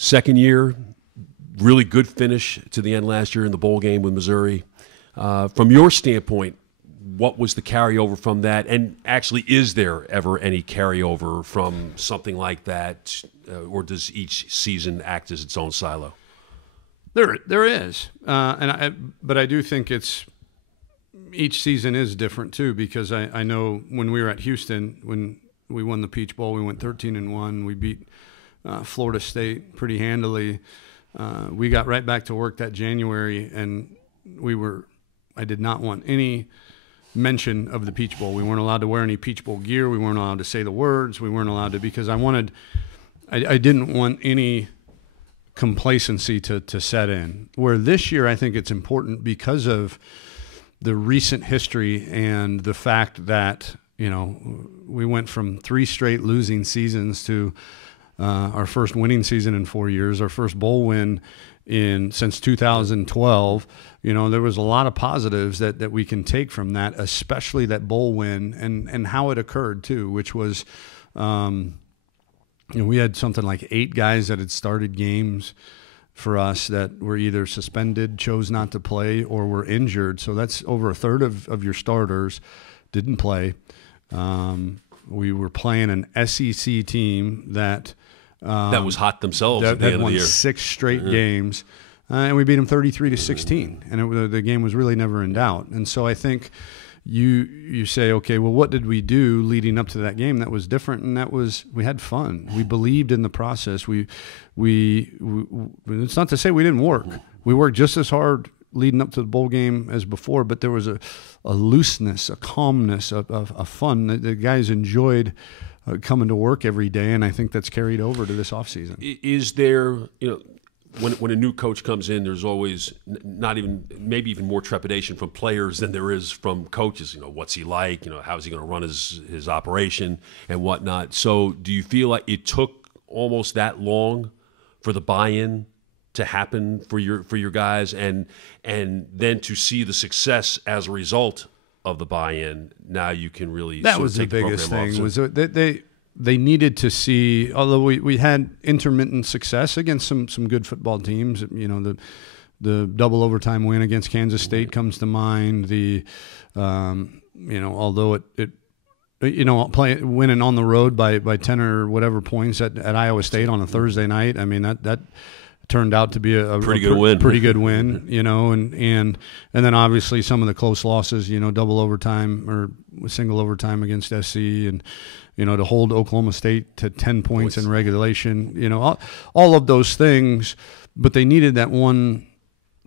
Second year, really good finish to the end last year in the bowl game with Missouri. From your standpoint, what was the carryover from that? And actually, is there ever any carryover from something like that, or does each season act as its own silo? There is, but I do think each season is different too, because I know when we were at Houston, when we won the Peach Bowl, we went 13-1. We beat Florida State pretty handily. We got right back to work that January, and I did not want any mention of the Peach Bowl. We weren't allowed to wear any Peach Bowl gear. We weren't allowed to say the words. We weren't allowed to, because I didn't want any complacency to set in. Where this year I think it's important because of the recent history and the fact that, we went from 3 straight losing seasons to our first winning season in 4 years, our first bowl win since 2012. There was a lot of positives that we can take from that, especially that bowl win and how it occurred too, which was, we had something like 8 guys that had started games for us that were either suspended, chose not to play, or were injured. So that's over a third of your starters didn't play. We were playing an SEC team that was hot themselves at the had end of won the year. 6 straight games, and we beat them 33-16, and the game was really never in doubt. And so I think you say, okay, well, what did we do leading up to that game that was different? And that was, we had fun. We believed in the process. We it's not to say we didn't work. We worked just as hard leading up to the bowl game as before, but there was a looseness, a calmness, a fun. The guys enjoyed coming to work every day, and I think that's carried over to this offseason. Is there, when a new coach comes in, there's always maybe even more trepidation from players than there is from coaches. What's he like? How's he going to run his operation and whatnot? So do you feel like it took almost that long for the buy-in to happen for your guys, and then to see the success as a result of the buy-in? Now you can really that was the biggest thing was that they needed to see, although we had intermittent success against some good football teams. The double overtime win against Kansas State comes to mind. Although winning on the road by 10 or whatever points at Iowa State on a Thursday night. I mean, that turned out to be a pretty good win. Pretty good win, and then obviously some of the close losses, double overtime or single overtime against SC, and to hold Oklahoma State to 10 points in regulation, all of those things, but they needed that one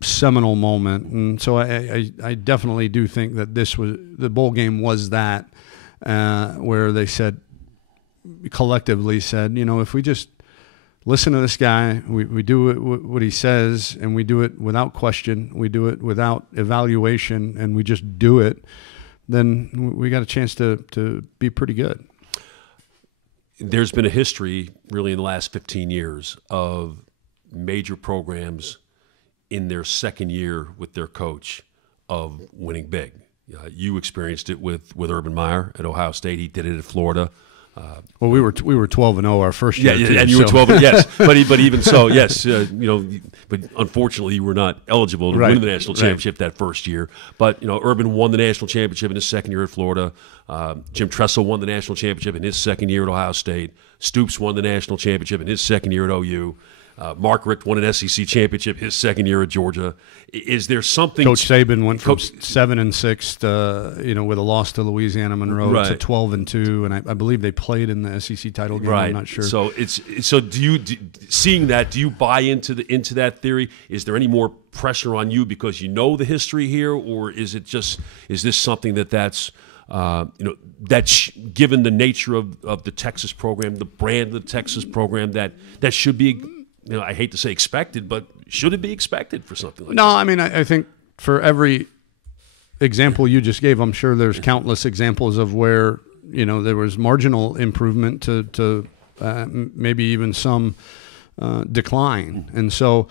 seminal moment. And so I definitely do think that the bowl game was that, where they collectively said, if we just listen to this guy, we do what he says, and we do it without question, we do it without evaluation, and we just do it, then we got a chance to be pretty good. There's been a history, really, in the last 15 years of major programs in their second year with their coach of winning big. You experienced it with Urban Meyer at Ohio State. He did it at Florida. Well, we were 12-0 our first year. Yeah, too, and you were 12. Yes, but even so, yes, but unfortunately, you were not eligible to win the national championship that first year. But Urban won the national championship in his second year at Florida. Jim Tressel won the national championship in his second year at Ohio State. Stoops won the national championship in his second year at OU. Mark Richt won an SEC championship his second year at Georgia. Is there something? Coach Saban went from 7-6, with a loss to Louisiana Monroe to 12-2, and I believe they played in the SEC title game. Right. I'm not sure. So seeing that, do you buy into that theory? Is there any more pressure on you because you know the history here, or is this something that's given the nature of the Texas program, the brand of the Texas program, that should be, I hate to say expected, but should it be expected for something like that? No, I mean, I think for every example you just gave, I'm sure there's countless examples of where, there was marginal improvement to maybe even some decline. And so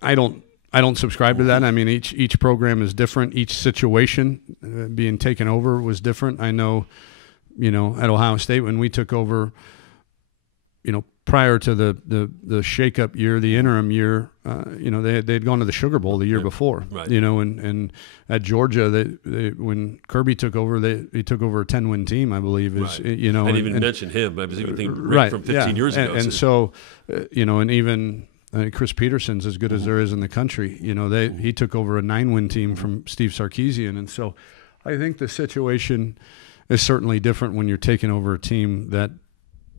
I don't subscribe to that. I mean, each program is different. Each situation being taken over was different. I know, at Ohio State when we took over, prior to the shakeup year, the interim year, they'd gone to the Sugar Bowl the year before, right. And at Georgia, when Kirby took over, he took over a 10-win team, I believe. Right. I didn't even mention him. I was even thinking Rick from 15 years ago. And so, and even Chris Peterson's as good as there is in the country. He took over a 9-win team from Steve Sarkisian, and so I think the situation is certainly different when you're taking over a team that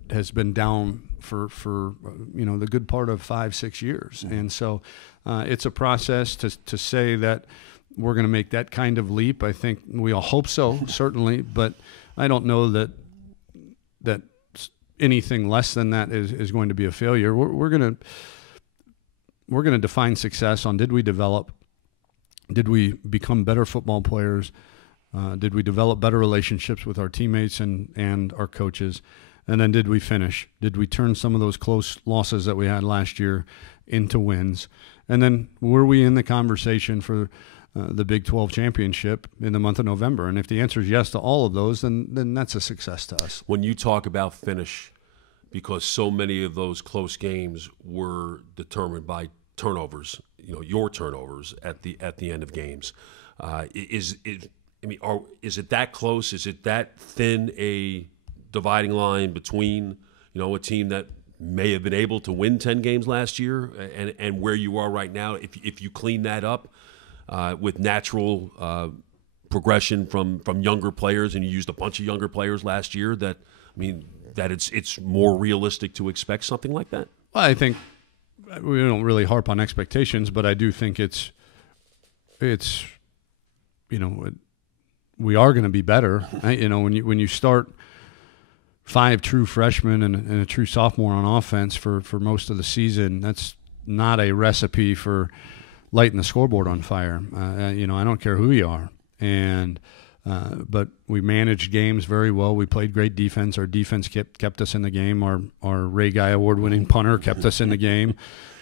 has been down for the good part of 5-6 years. And so it's a process to say that we're going to make that kind of leap. I think we all hope so, certainly, but I don't know that anything less than that is going to be a failure. We're going to define success on, did we develop? Did we become better football players? Did we develop better relationships with our teammates and our coaches? And then did we finish? Did we turn some of those close losses that we had last year into wins? And then were we in the conversation for the Big 12 championship in the month of November? And if the answer is yes to all of those, then that's a success to us. When you talk about finish, because so many of those close games were determined by turnovers, your turnovers at the end of games, is it that close? Is it that thin a dividing line between a team that may have been able to win 10 games last year and where you are right now? If you clean that up with natural progression from younger players, and you used a bunch of younger players last year, that it's more realistic to expect something like that? Well, I think we don't really harp on expectations, but I do think it's we are going to be better. When you start 5 true freshmen and a true sophomore on offense for most of the season, that's not a recipe for lighting the scoreboard on fire. I don't care who you are. But we managed games very well. We played great defense. Our defense kept us in the game. Our Ray Guy award-winning punter kept us in the game.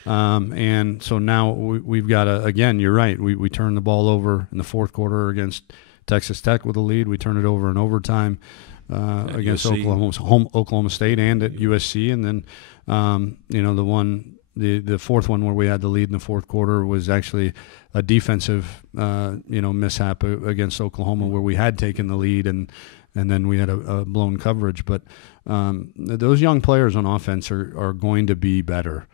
And so now we've got again, you're right. We turned the ball over in the fourth quarter against Texas Tech with a lead. We turned it over in overtime against Oklahoma State and at USC. And then, the fourth one where we had the lead in the fourth quarter was actually a defensive, mishap against Oklahoma where we had taken the lead and then we had a blown coverage. But those young players on offense are going to be better.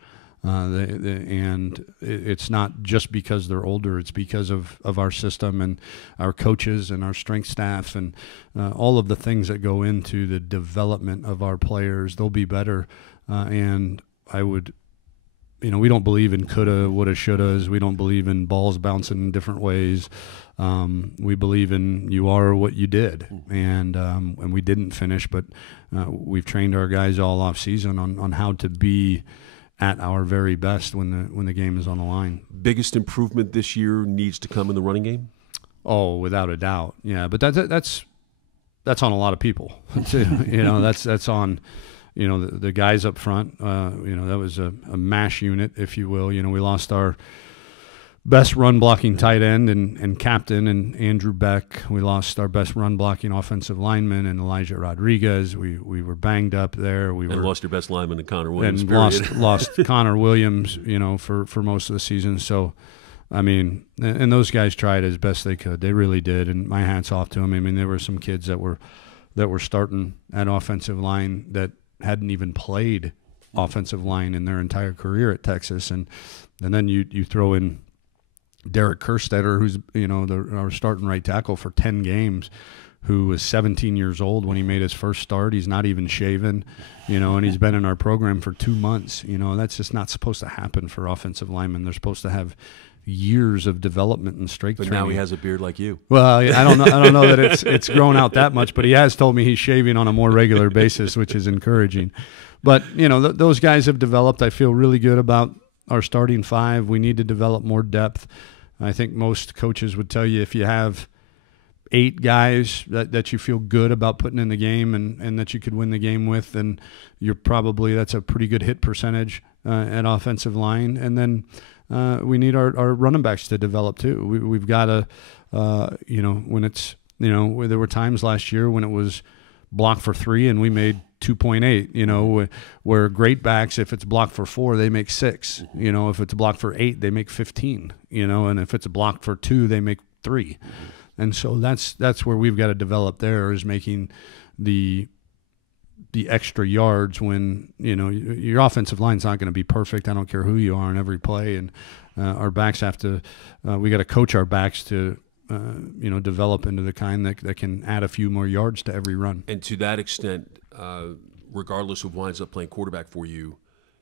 And it's not just because they're older. It's because of our system and our coaches and our strength staff and all of the things that go into the development of our players. They'll be better. And I would, we don't believe in coulda, woulda, shouldas. We don't believe in balls bouncing in different ways. We believe in you are what you did, and we didn't finish, but we've trained our guys all off season on how to be at our very best when the game is on the line. Biggest improvement this year needs to come in the running game? Oh, without a doubt, yeah. But that's on a lot of people too. That's on. The guys up front, that was a mash unit, if you will. We lost our best run-blocking tight end and captain and Andrew Beck. We lost our best run-blocking offensive lineman and Elijah Rodriguez. We were banged up there. We lost your best lineman in Connor Williams. And lost Connor Williams, for most of the season. So, and those guys tried as best they could. They really did, and my hat's off to them. There were some kids that were starting at offensive line that hadn't even played offensive line in their entire career at Texas, and then you throw in Derek Kerstetter, who's our starting right tackle for 10 games, who was 17 years old when he made his first start. He's not even shaven, and he's been in our program for 2 months. That's just not supposed to happen for offensive linemen. They're supposed to have years of development and strength training. But now he has a beard like you. Well, I don't know that it's grown out that much, but he has told me he's shaving on a more regular basis, which is encouraging. But those guys have developed. I feel really good about our starting 5. We need to develop more depth. I think most coaches would tell you if you have 8 guys that you feel good about putting in the game and that you could win the game with, then that's a pretty good hit percentage at offensive line. And then we need our running backs to develop too. We've got to, when it's, there were times last year when it was block for 3 and we made 2.8, you know, where great backs, if it's blocked for 4, they make 6, you know, if it's blocked for 8, they make 15, you know, and if it's blocked for 2, they make 3. And so that's where we've got to develop there, is making the extra yards when, you know, your offensive line's not going to be perfect. I don't care who you are in every play. And our backs have to, we got to coach our backs to, you know, develop into the kind that can add a few more yards to every run. And to that extent, regardless of who winds up playing quarterback for you,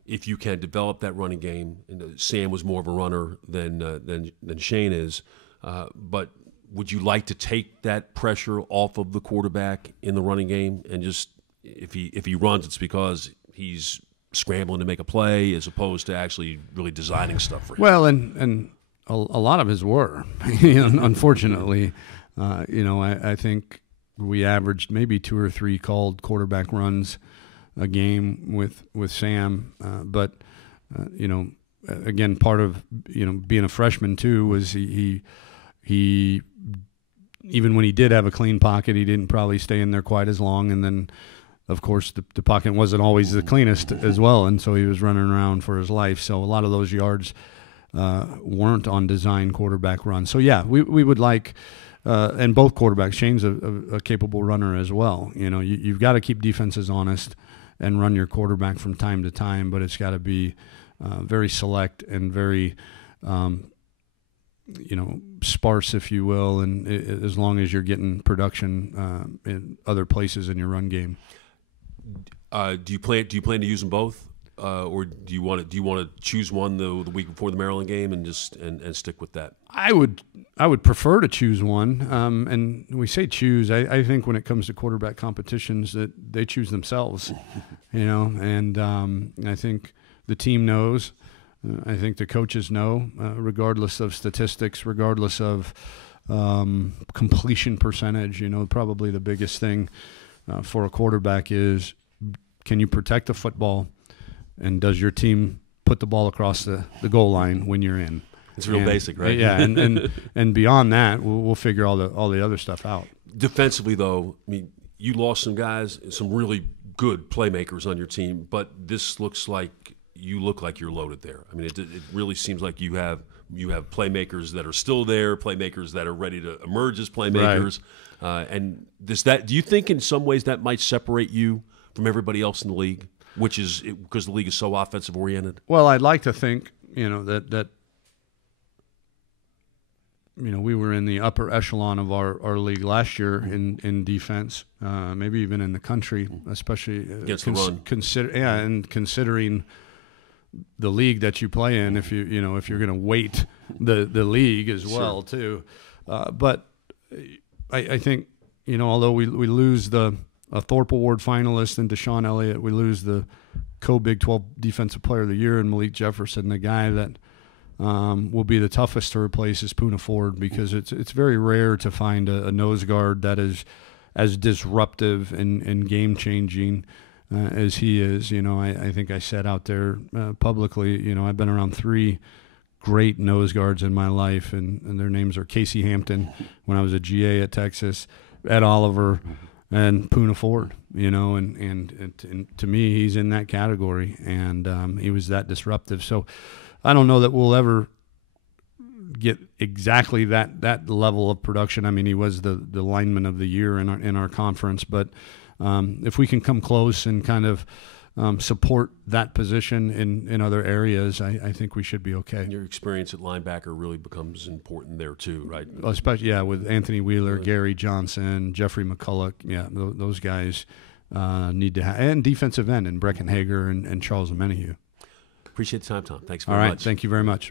if you can develop that running game, and Sam was more of a runner than Shane is, but would you like to take that pressure off of the quarterback in the running game, and just if he runs, it's because he's scrambling to make a play as opposed to actually really designing stuff for him? Well, and a lot of his were, unfortunately. You know, I think we averaged maybe 2 or 3 called quarterback runs a game with Sam. But, you know, again, part of, you know, being a freshman too was he even when he did have a clean pocket, he didn't probably stay in there quite as long. And then, of course, the pocket wasn't always the cleanest as well. And so he was running around for his life. So a lot of those yards weren't on design quarterback runs. So, yeah, we would like and both quarterbacks, Shane's a capable runner as well. You know, you've got to keep defenses honest and run your quarterback from time to time, but it's got to be very select and very you know, sparse, if you will, and as long as you're getting production in other places in your run game. Do you plan to use them both, or do you want to choose one the week before the Maryland game and just and stick with that? I would prefer to choose one, and we say choose. I think when it comes to quarterback competitions that they choose themselves, you know, and I think the team knows. I think the coaches know, regardless of statistics, regardless of completion percentage. You know, probably the biggest thing for a quarterback is, can you protect the football, and does your team put the ball across the goal line when you're in? It's real basic, right? Yeah, and beyond that, we'll figure all the other stuff out. Defensively, though, I mean, you lost some guys, some really good playmakers on your team, but this looks like you look like you're loaded there. I mean, it really seems like you have playmakers that are still there, playmakers that are ready to emerge as playmakers. Right. And do you think in some ways that might separate you from everybody else in the league, which is because the league is so offensive oriented? Well, I'd like to think, you know, that you know, we were in the upper echelon of our league last year in defense, maybe even in the country, especially against the run. And considering the league that you play in, if you're going to weight the league as well too. But I think, you know, although we lose a Thorpe Award finalist in Deshaun Elliott, we lose the co-Big 12 Defensive Player of the Year in Malik Jefferson, the guy that will be the toughest to replace is Poona Ford, because it's very rare to find a nose guard that is as disruptive and game-changing as he is. You know, I think I said out there publicly, you know, I've been around 3 great nose guards in my life, and their names are Casey Hampton when I was a GA at Texas, Ed Oliver, and Poona Ford. You know, and to me, he's in that category, and he was that disruptive. So I don't know that we'll ever get exactly that level of production. I mean, he was the lineman of the year in our conference, but if we can come close and kind of support that position in other areas, I think we should be okay. And your experience at linebacker really becomes important there too, right? Especially, yeah, with Anthony Wheeler, Gary Johnson, Jeffrey McCulloch. Yeah, those guys need to have, and defensive end, and Breckenhager and Charles Menahue. Appreciate the time, Tom. Thanks very much. All right, much. thank you very much.